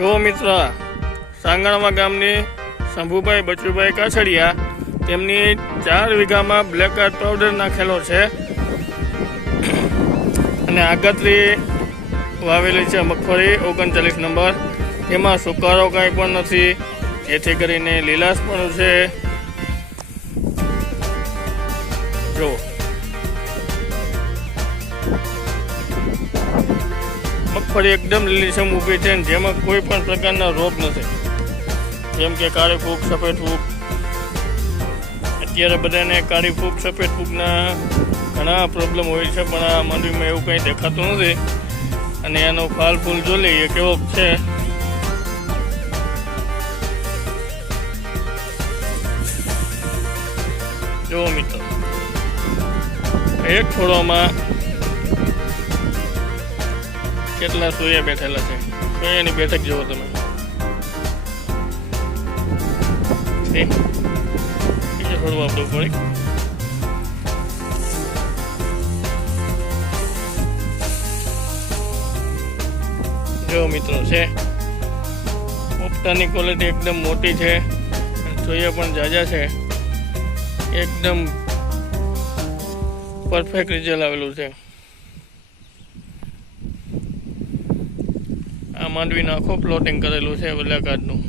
જો મિત્ર, સાંગણવા ગામની શંભુભાઈ બચુભાઈ કાછડિયા તેમની 4 વીઘામાં બ્લેક આર્ટ પાવડર નાખેલો છે અને આગતરી વાવેલી છે મગફળી 39 નંબર. તેમાં સુકારો કાંઈ પણ નથી, જેથી કરીને લીલાશ પણ છે. જો મગફળી એકદમ લીલીછમ ઊભી છે, જેમાં કોઈ પણ પ્રકારના રોગ નથી, જેમ કે કાળી ફૂગ, સફેદ ફૂગ. અત્યારે બધાને કાળી ફૂગ, સફેદ ફૂગના ઘણા પ્રોબ્લેમ હોય છે, પણ આ માંડવીમાં એવું કંઈ દેખાતું નથી. અને એનો ફાલ ફૂલ જોઈ લઈએ કેવો છે. જો મિત્રો, એક છોડવામાં કેટલા સૂર્ય બેઠેલા છે. સૂર્યની બેઠક જુઓ તમે. બીજું થોડું આપણું પડી. જો મિત્રો છે, પોપટાની ક્વોલિટી એકદમ મોટી છે, સૂર્ય પણ ઝાઝા છે. એકદમ પરફેક્ટ રિઝલ્ટ આવેલું છે. આ માંડવીનો આખો પ્લોટિંગ કરેલું છે બ્લેક આર્ટનું.